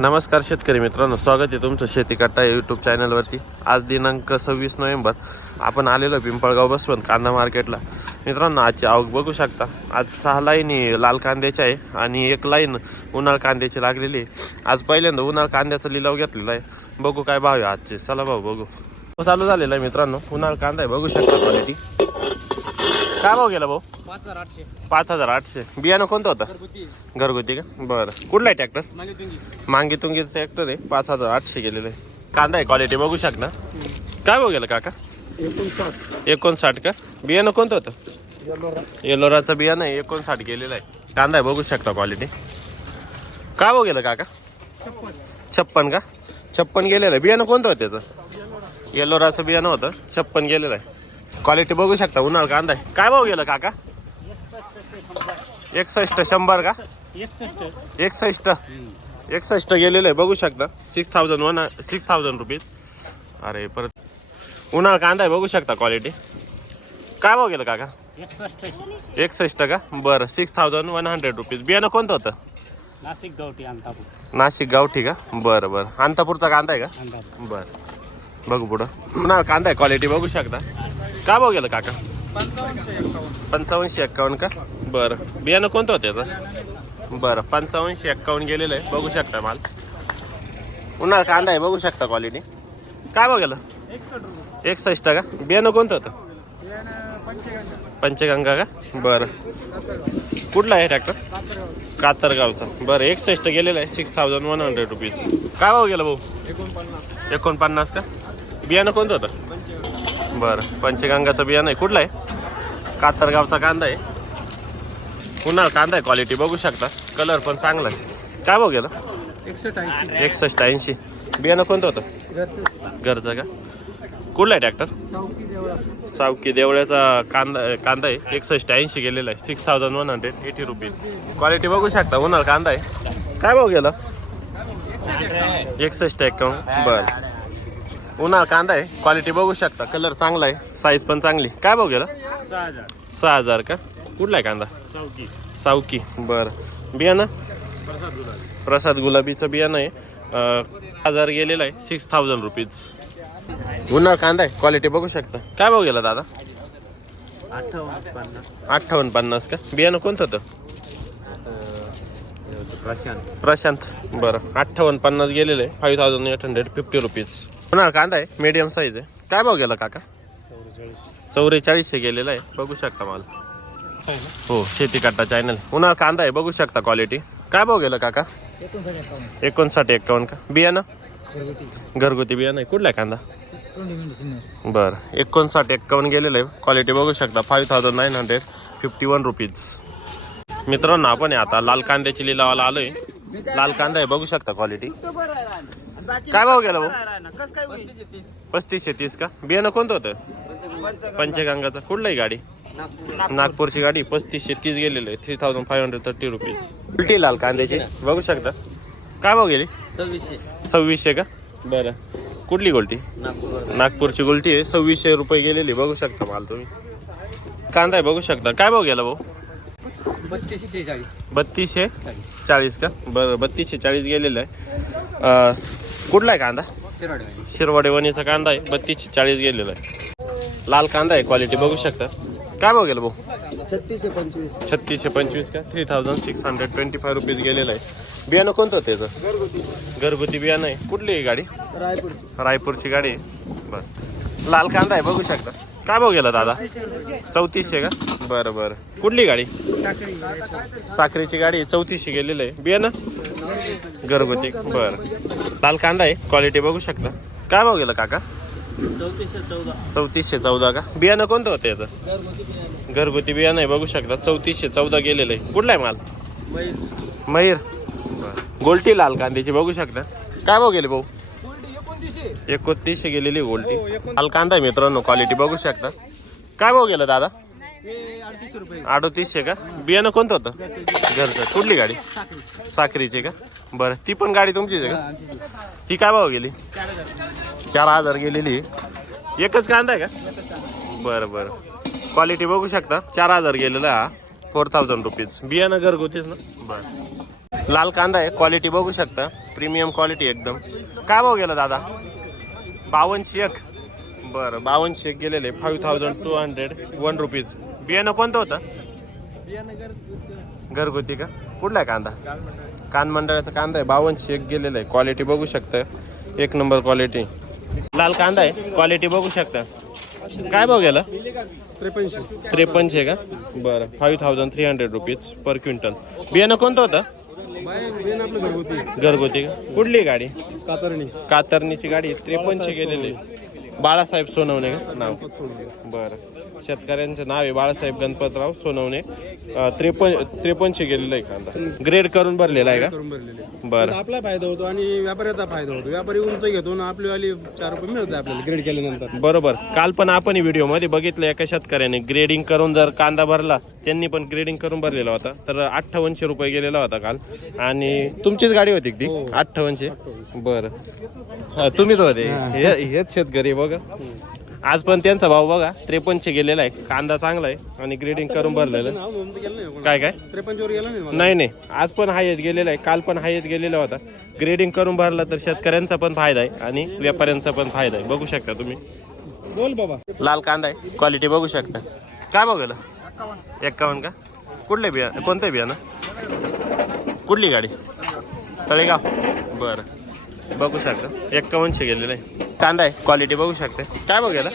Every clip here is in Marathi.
नमस्कार शेतकरी मित्रांनो स्वागत आहे तुमचं शेती कट्टा या यूट्यूब चॅनलवरती आज दिनांक सव्वीस नोव्हेंबर. आपण आलेलो पिंपळगाव बसवंत कांदा मार्केटला. मित्रांनो आजची आवक बघू शकता. आज सहा लाईनी लाल कांद्याच्या आहे आणि एक लाईन उन्हाळ कांद्याची लागलेली आहे. आज पहिल्यांदा उन्हाळ कांद्याचा लिलाव घेतलेला आहे. बघू काय भाव आहे आजचे. चला भाऊ बघू. चालू झालेला आहे मित्रांनो उन्हाळ कांदा आहे. बघू शकता क्वालिटी काय भाव गेला भाऊ? पाच हजार आठशे. पाच हजार आठशे. बियाणं कोणतं होतं? घरगुती. का? बरं. कुठला आहे ट्रॅक्टर मागे तुंगीचं ट्रॅक्टर आहे. पाच हजार आठशे गेलेलं आहे. कांदा आहे क्वालिटी बघू शकता काय भाव गेलं काका? एकोणसाठ. एकोणसाठ का? बियाणं कोणतं होतं? येलोराचं बियाणं आहे. एकोणसाठ गेलेलं आहे. कांदा आहे बघू शकता क्वालिटी काय भाव गेलं काका? छप्पन का? छप्पन गेलेलं आहे. बियाणं कोणतं होतं त्याचं? येलोराचं बियाणं होतं. छप्पन गेलेलं आहे. क्वालिटी बघू शकता उन्हाळ कांदा आहे. काय भाव गेलं काका? एकसष्ट शंभर का? एकसष्ट. एकसष्ट गेलेलं आहे बघू शकता. Six thousand one six thousand rupees अरे परत. उन्हाळा कांदा आहे बघू शकता क्वालिटी काय भाव गेलं काका? एकसष्ट एकसष्ट का? बरं six thousand one hundred rupees बियाणं कोणतं होतं? नाशिक गावठी अंतापूर. नाशिक गावठी का? बरं बरं. अंतापूरचा कांदा आहे का? बरं. बघू पुढं. उन्हाळा कांदा आहे? क्वालिटी बघू शकता. काय भाव गेलं काका? पंचावन्नशे एक्कावन्न का? बरं. बियाणं कोणतं होतं याचं? बरं पंचावन्नशे एक्कावन्न गेलेलं आहे. बघू शकता माल. उन्हाळा कांदा आहे? बघू शकता क्वालिटी काय भाव गेलं? एकसष्ट का? बियाणं कोणतं होतं? पंचगंगा पंचगंगा का? बरं. कुठला आहे ट्रॅक्टर कातरगावचा. बरं एकसष्ट गेलेलं आहे. Six thousand one hundred rupees काय भाव गेलं भाऊ? एकोणपन्नास. एकोणपन्नास का? बियाणं कोणतं होतं? बरं पंचगंगाचं बियाणं आहे. कुठलं आहे? कातरगावचा कांदा आहे. पुन्हा कांदा आहे क्वालिटी बघू शकता. कलर पण चांगला आहे. काय भाव गेलं? एकसष्ट ऐंशी. एकसष्ट ऐंशी. बियाणं कोणतं होतं? घरचं. का? कुठला आहे ट्रॅक्टर सावकी देवळ्याचा कांदा कांदा आहे. एकसष्ट ऐंशी गेलेला आहे. Six thousand one hundred eighty rupees quality बघू शकता. उन्हाळ कांदा आहे. काय भाव गेलं? एकसष्ट एक्कावन्न. बरं. उन्हाळ कांदा आहे. क्वालिटी बघू शकता. कलर चांगला आहे. साईज पण चांगली. काय भाव गेलं? सहा हजार सहा हजार का? कुठला आहे कांदा? चौकी सावकी. बरं. बियाणं? प्रसाद गुलाबीचं बियाणं आहे. अं, हजार गेलेलं आहे. सिक्स थाउजंड रुपीज उन्हाळ कांदा आहे. क्वालिटी बघू शकता. काय भाव गेला दादा? अठ्ठावन्न पन्नास अठ्ठावन्न पन्नास का? बियाणं कोणतं होतं? प्रशांत. प्रशांत. बरं. अठ्ठावन्न पन्नास गेलेलं आहे. Five thousand eight hundred fifty rupees उन्हाळ कांदा आहे मीडियम साईज आहे. काय भाव गेला काका? चौवेचाळीस. चौवेचाळीस हे गेलेलं आहे. बघू शकता मला. हो शेती काटा चॅनल उन्हाळ कांदा आहे बघू शकता क्वालिटी काय भाव गेलं काका? एकोणसाठ एकावन्न. एक्कावन्न का? बियाणं? घरगुती. बियाणं आहे. कुठला आहे कांदा बरं. एकोणसाठ एक्कावन्न गेलेलं आहे. क्वालिटी बघू शकता. Five thousand nine hundred fifty one rupees मित्रांनो आपण आता लाल कांद्याची लिलावाला आलोय. लाल कांदा आहे बघू शकता क्वालिटी काय भाव गेला भाऊ? पस्तीसशे तीस का? बियाणं कोणतं होतं? पंचगंगाचं. कुठलंही गाडी? नागपूरची गाडी. पस्तीसशे तीस गेलेलं आहे. Three thousand five hundred thirty rupees उलटी लाल कांद्याची. बघू शकता. काय भाव गेली? सव्वीसशे. सव्वीसशे का? बरं. कुठली गोल्टी? नागपूर नागपूरची गोल्टी आहे. सव्वीसशे रुपये गेलेली. बघू शकता माल तुम्ही. कांदा आहे बघू शकता. काय भाव गेला भाऊ? बत्तीसशे चाळीस. बत्तीसशे चाळीस. चाळीस का? बरं बत्तीसशे चाळीस गेलेलं आहे. अं, कुठला आहे कांदा? शिराडवाडी शिरवाडे वणीचा कांदा आहे. बत्तीसशे चाळीस गेलेला आहे. लाल कांदा आहे क्वालिटी बघू शकता. काय भाव गेलं भाऊ? छत्तीसशे पंचवीस. छत्तीसशे पंचवीस का? Three thousand six hundred twenty five rupees गेलेलं आहे. बियाणं कोणतं त्याचं घरगुती बियाणं आहे. कुठली आहे गाडी? रायपूरची. रायपूरची गाडी आहे. बरं. लाल कांदा आहे बघू शकता. काय भाव गेला दादा? चौतीसशे का? बरं बरं. कुठली गाडी? साखरी. साखरेची गाडी आहे चौतीसशे गेलेलं आहे. बियाणं? घरगुती. बरं. लाल कांदा आहे. क्वालिटी बघू शकता. काय भाव गेला काका? चौतीसशे चौदा का? बियाणं कोणतं होतं याचं? घरगुती बियाणं आहे बघू शकता. चौतीसशे चौदा गेलेलं आहे. कुठला आहे माल? मयूर. गोल्टी लाल कांद्याची बघू शकता. काय भाव गेले भाऊ? एकोणतीसशे गेलेली गोल्टी. लाल कांदा आहे मित्रांनो क्वालिटी बघू शकता. काय भाव गेला दादा? अडतीसशे का? बियाणं कोणतं होतं? घरचं. कुठली गाडी? साखरीची का? बरं ती पण गाडी तुमचीच आहे का? ही ती काय भाव गेली? चार हजार चार हजार गेलेली. एकच कांदा आहे का? बरं बरं. क्वालिटी बघू शकता. चार हजार गेलेला हा. फोर थाउजंड रुपीज बियाणं घरगुतीच ना? बरं. लाल कांदा आहे. क्वालिटी बघू शकता. प्रीमियम क्वालिटी एकदम. काय भाव गेला दादा? बावनशे एक बरं बावनशे एक गेलेले. Five thousand two hundred one rupees बियाणं कोणतं होतं? घरगुती. का? कुठला आहे कांदा? कान मंडळाचा कांदा आहे. बावनशे एक गेलेला आहे. क्वालिटी बघू शकता. एक नंबर क्वालिटी लाल कांदा आहे. क्वालिटी बघू शकता. काय भाव गेला? त्रेपन्नशे. त्रेपन्नशे का? बरं. Five thousand three hundred rupees per quintal बियाणं कोणतं होतं? घरगुती. घरगुती का? कुठली गाडी? कातरणी. कातरणीची गाडी. त्रेपन्नशे गेलेली बाळासाहेब सोनवणे का? नाव. बरं. शेतकऱ्यांचं नाव आहे बाळासाहेब गणपतराव सोनवणे. त्रेपन्न त्रेपन्नशे गेलेलं आहे कांदा. ग्रेड करून भरलेला आहे का? बरं. आपला फायदा होतो आणि व्यापाऱ्याचा फायदा होतो. व्यापारी उंच घेतो आणि आपली वाली चार रुपये मिळतात आपल्याला ग्रेड केल्यानंतर. बरोबर. काल पण आपण व्हिडिओमध्ये बघितलं एका शेतकऱ्याने ग्रेडिंग करून जर कांदा भरला त्यांनी पण ग्रेडिंग करून भरलेला होता. तर अठ्ठावनशे रुपये गेलेला होता काल. आणि तुमचीच गाडी होती ती? हो. अठ्ठावनशे बरं. तुम्हीच होते. हेच शेतकरी बघा. आज पण त्यांचा भाव बघा त्रेपन्नशे गेलेला आहे. कांदा चांगला आहे आणि ग्रेडिंग करून भरलेलं. काय काय. नाही नाही आज पण हायच गेलेला आहे. काल पण हायच गेलेला होता. ग्रेडिंग करून भरला तर शेतकऱ्यांचा पण फायदा आहे आणि व्यापाऱ्यांचा पण फायदा आहे. बघू शकता तुम्ही. बोल बाबा. लाल कांदा आहे. क्वालिटी बघू शकता. काय बघायला? एक्कावन्न का? कुठले बिया? कोणतं बियाणं? कुठली गाडी? तळेगाव. बरं. बघू शकता. एक्कावन्नशे गेलेलं आहे. कांदा आहे. क्वालिटी बघू शकता. काय बघायला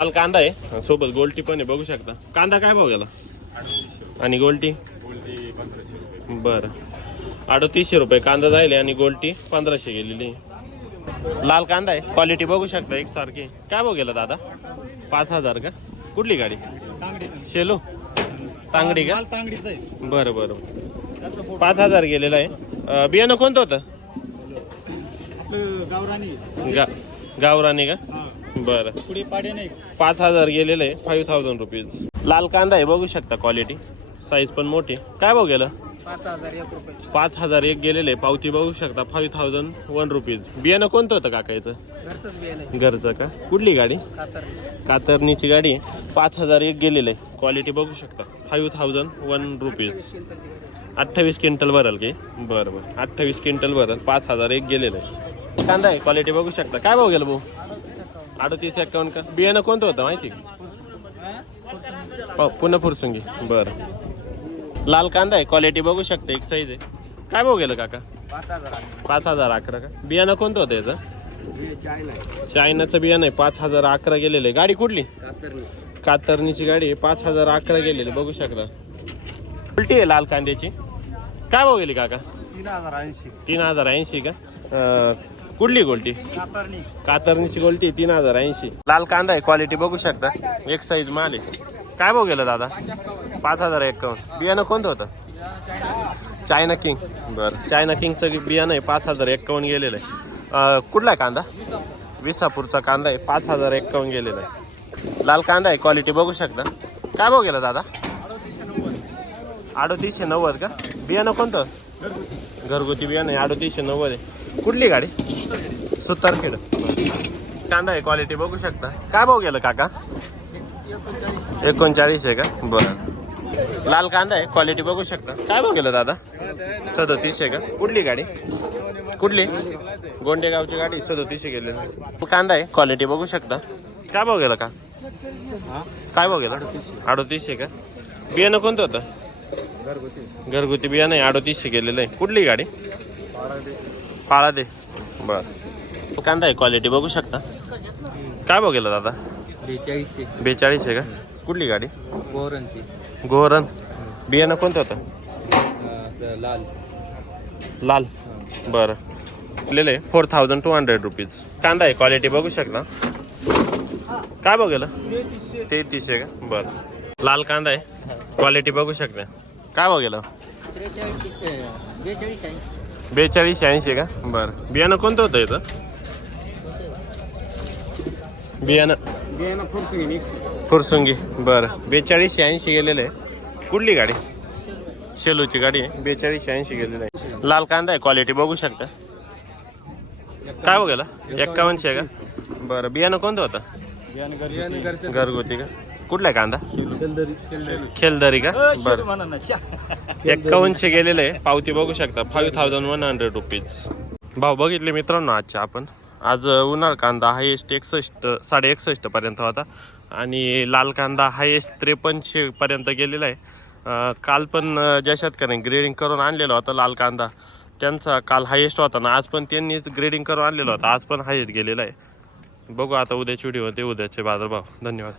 लाल कांदा आहे सोबत गोल्टी पण आहे. बघू शकता. कांदा काय भाव गेला? आणि गोल्टी? बरं. अडतीसशे रुपये. कांदा जायले आणि गोल्टी पंधराशे गेलेली आहे. लाल कांदा आहे. क्वालिटी बघू शकता एकसारखी. काय भाव गेला दादा? पाच हजार का? कुठली गाडी? शेलो? तांगडी का? बरं बरं. पाच हजार गेलेला आहे. अं, बियाणं कोणतं होतं? गा गावरानी का? बरं. पुढे पाडे नाही. पाच हजार गेलेलं आहे फाईव्ह थाउजंड रुपीज लाल कांदा आहे बघू शकता क्वालिटी साईज पण मोठी. काय भाव गेलं? पाच हजार एक रुपये. पाच हजार एक गेलेले आहे पावती बघू शकता फाईव्ह थाउजंड वन रुपीज बियाणं कोणतं होतं काकायचं घरचं का? कुठली गाडी? कातर कातरणीची गाडी आहे. पाच हजार एक गेलेलं आहे. क्वालिटी बघू शकता. फाईव्ह थाउजंड वन रुपीज अठ्ठावीस क्विंटल भरल की? बरं बरं. अठ्ठावीस क्विंटल भरल. पाच हजार एक गेलेलं आहे. कांदा आहे. क्वालिटी बघू शकता. काय भाव गेलं भाऊ? अडतीस अकाउंट का? बियाणं कोणतं होतं माहिती? हो पुन्हा फुरसुंगी. बरं. लाल कांदा आहे. क्वालिटी बघू शकता. एक साईज आहे. काय भाव गेलं काका? पाच हजार अकरा का? बियाणं कोणतं होतं याचं? चायनाचं बियाणं आहे पाच हजार अकरा गेलेलं. आहे गाडी कुठली? कातरणीची गाडी आहे पाच हजार अकरा गेलेली बघू शकता. उलटी आहे लाल कांद्याची. काय भाव गेली काका? तीन हजार ऐंशी तीन हजार ऐंशी का? अं, कुठली गोलटी? कातरणीची गोलटी तीन हजार ऐंशी. लाल कांदा आहे क्वालिटी बघू शकता. एक साईज माल आहे. काय भाव गेलं दादा? पाच हजार एक्कावन्न. बियाणं कोणतं होतं? China king. बरं. चायना किंगचं बियाणं आहे पाच हजार एक्कावन्न गेलेलं आहे. कुठला आहे कांदा? विसापूरचा कांदा आहे. पाच हजार एक्कावन्न गेलेला आहे. लाल कांदा आहे. क्वालिटी बघू शकता. काय भाव गेला दादा? अडोतीसशे नव्वद का? बियाणं कोणतं? घरगुती बियाणं आहे. अडोतीसशे नव्वद आहे. कुठली गाडी? सुतारखेड. कांदा आहे. क्वालिटी बघू शकता. काय भाव गेलं काका? एकोणचाळीस आहे का? बरं. लाल कांदा आहे. क्वालिटी बघू शकता. काय भाव गेलं दादा? सदतीसशे का? कुठली गाडी? कुठली? गोंडेगावची गाडी सदतीसशे गेले कांदा आहे क्वालिटी बघू शकता. काय भाव गेलं का? काय भाव गेला? अडोतीसशे का? बियाणं कोणतं होतं? घरगुती घरगुती बियाणं आहे अडोतीसशे गेलेलं आहे. कुठली गाडी? पाळा दे बर. कांदा आहे क्वालिटी बघू शकता. काय भाव गेला दादा? बेचाळीसशे. बेचाळीस आहे का? कुठली गाडी? बोरणची गोहरन बियाणं कोणतं होतं? लाल. लाल. बरं. दिलेलं आहे. Four thousand two hundred rupees कांदा आहे क्वालिटी बघू शकता. काय भाव ते तीसशे का? बरं. लाल कांदा आहे. क्वालिटी बघू शकता. काय भाव बेचाळीस ऐंशी. का? बरं. बियाणं कोणतं होतं इथं? बियाणं. बियाणं फुरसुंगी. फुरसुंगी बरं. बेचाळीस ऐंशी गेलेलं आहे. कुठली गाडी? शेलूची गाडी आहे. बेचाळीस ऐंशी गेलेली आहे. लाल कांदा आहे क्वालिटी बघू शकता. काय बघायला एक्कावनशे आहे का? बरं बियाणं कोणतं होतं? घरगुती का? कुठला आहे कांदा? खेलदरी का? बरं. एक्कावनशे गेलेले आहे. पावती बघू शकता. Five thousand one hundred rupees भाऊ बघितले मित्रांनो आजच्या आपण. आज उन्हाळ कांदा हायेस्ट एकसष्ट साडे एकसष्ट पर्यंत होता. आणि लाल कांदा हायेस्ट त्रेपन्नशे पर्यंत गेलेला आहे. काल पण अं, ज्या शेतकऱ्यांनी ग्रेडिंग करून आणलेला होता लाल कांदा त्यांचा काल हायेस्ट होता ना आज पण त्यांनीच ग्रेडिंग करून आणलेला होता. आज पण हायेस्ट गेलेला आहे. बघू आता उद्याची व्हिडिओ ते उद्याचे बाजारभाव. धन्यवाद.